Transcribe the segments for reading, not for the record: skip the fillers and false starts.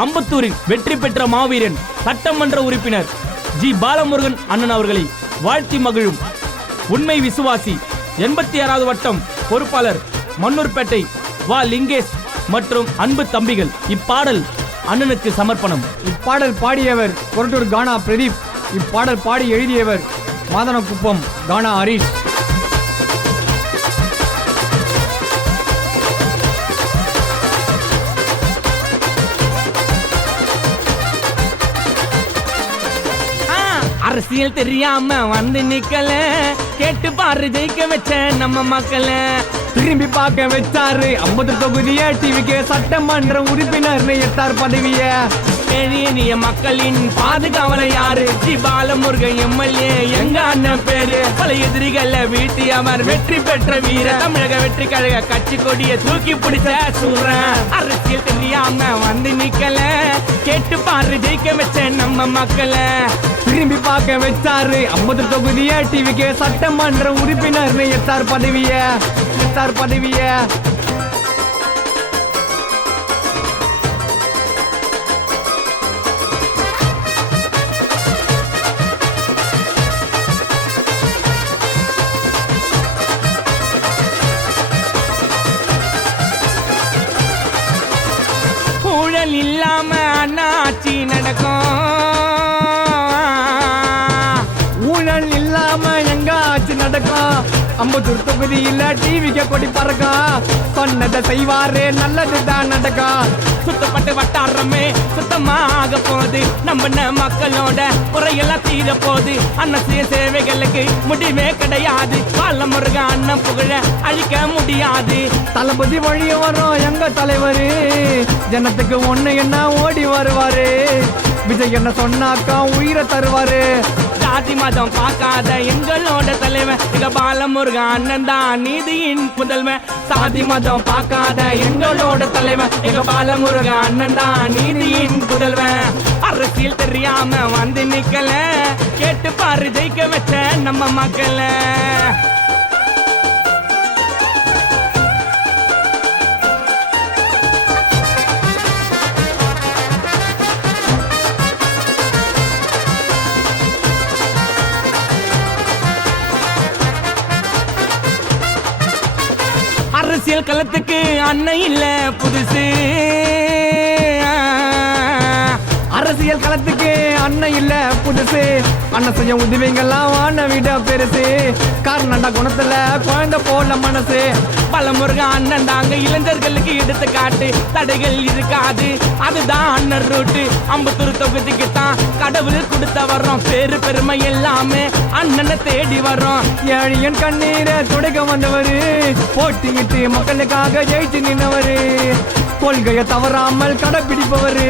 அம்பத்தூரில் வெற்றி பெற்ற மாவீரன் சட்டமன்ற உறுப்பினர் ஜி பாலமுருகன் அண்ணன் அவர்களை வாழ்த்தி மகிழும் உண்மை விசுவாசி 86வது வட்டம் பொறுப்பாளர் மன்னூர்பேட்டை வா லிங்கேஷ் மற்றும் அன்பு தம்பிகள் இப்பாடல் அண்ணனுக்கு சமர்ப்பணம். இப்பாடல் பாடியவர் கொரட்டூர் கானா பிரதீப். இப்பாடல் பாடி எழுதியவர் மாதனக்குப்பம் கானா ஹரிஷ். அரசியல் தெரியாம வந்து நிக்கல, கேட்டு பாரு ஜெயிக்க வச்ச நம்ம மக்கள. திரும்பி பார்க்க வச்சாரு 50 தொகுதிய டிவிக்கு சட்டமன்ற உறுப்பினர் எத்தார் பதவிய. எளிய மக்களின் பாதுகாவலர் யாரு? ஜி பாலமுருகன் எம்எல்ஏ எங்க அண்ணன் பேரு. பல எதிரிகள வீட்டி அவர் வெற்றி பெற்ற வீர. தமிழக வெற்றி கழக கட்சி கொடிய தூக்கி பிடிச்ச சூரன். அரசியல் தெரியாம வந்து நிக்கல, கேட்டு பாரு ஜெயிக்க வச்ச நம்ம மக்கள. திரும்பி பார்க்க வச்சாரு 50 தொகுதிய டிவிக்கு சட்டமன்ற உறுப்பினர் எத்தார் பதவிய. ஊழல் இல்லாம அண்ணாச்சி நடக்கும். ஊழல் இல்லாம எங்க ஆட்சி நடக்கும். 50 தொகுதியில் டிவிக்கு கொடி பறக்கும். சொன்னதை செய்வாரு, நல்லதுதான் நடக்கும். சுத்தப்பட்டு வட்டாரமே சுத்தமாக போகுது. நம்ம மக்களோட குறையெல்லாம் தீர போகுது. அண்ணன் செய்ய சேவைகளுக்கு முடிவே கிடையாது. பாலமுருகன் அண்ணன் புகழ அழிக்க முடியாது. தளபதி வழிய வரும் எங்க தலைவரு. ஜனத்துக்கு ஒண்ணு என்ன ஓடி வருவாரு. விஜய் என்ன சொன்னாக்கா உயிரை தருவாரு. ஜாதி மதம் பார்க்காத எங்களோட தலைவன் எங்க பாலமுருகன் அண்ணன் தான் நீதியின் முதல்வன். சாதி மதம் பார்க்காத எங்களோட தலைவன் எங்க பாலமுருகன் அண்ணன் தான் நீதியின் முதல்வன். அரசியல் தெரியாம வந்து நிக்கல, கேட்டு பாரு ஜெயிக்க வச்ச நம்ம மக்கள. அரசியல் களத்துக்கு அண்ணன் இல்ல புதுசு. அரசியல் களத்துக்கு அண்ணன் இல்ல புதுசு. அண்ணன் செய்ய உதவிங்கெல்லாம் வான விட பெருசு. காரணண்டா குணத்துல குழந்தை போல மனசு. பாலமுருகன் அண்ணன் தாங்க இளைஞர்களுக்கு எடுத்து காட்டு. தடைகள் இருக்காது, அதுதான் அண்ணன் ரூட்டு. 50 தொகுதிக்கு தான் கடவுள் கொடுத்த வர்றோம். பேரு பெருமை எல்லாமே அண்ணனை தேடி வர்றோம். ஏழியன் கண்ணீரை துடைக்க வந்தவரு. போட்டியிட்டு மக்களுக்காக ஜெயிச்சு நின்னவரு. கொள்கையை தவறாமல் கடைபிடிப்பவரு.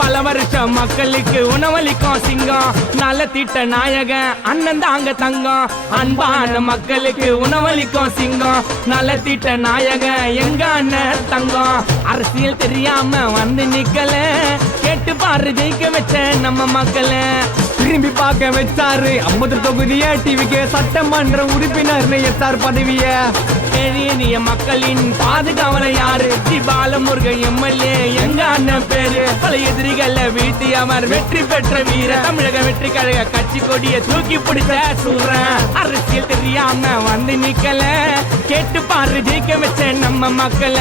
பல வருஷம் மக்களுக்கு உணவளிக்கும் சிங்கம். நல்ல திட்ட நாயகன் அண்ணன் தாங்க தங்கம். அன்பான மக்களுக்கு உணவளிக்கும் சிங்கம். நல்ல திட்ட நாயகன் எங்க அண்ணன் தங்கம். அரசியல் தெரியாம வந்து நிக்கல, கேட்டு பாரு ஜெயிக்க வச்ச நம்ம மக்கள. திரும்பி பார்க்க வச்சாரு 50 தொகுதிய டிவிக்கு சட்டமன்ற உறுப்பினர் எத்தார் பதவிய. எளிய மக்களின் பாதுகாவலர் யாரு? ஜி பாலமுருகன் எம்எல்ஏ எங்க அண்ணன் பேரு. பல எதிரிகள வீட்டி அவர் வெற்றி பெற்ற வீர. தமிழக வெற்றி கழக கட்சி கொடிய தூக்கி பிடிச்ச சூரன். அரசியல் தெரியாம வந்து நிக்கல, கேட்டு பாரு ஜெயிக்க வச்ச நம்ம மக்கள.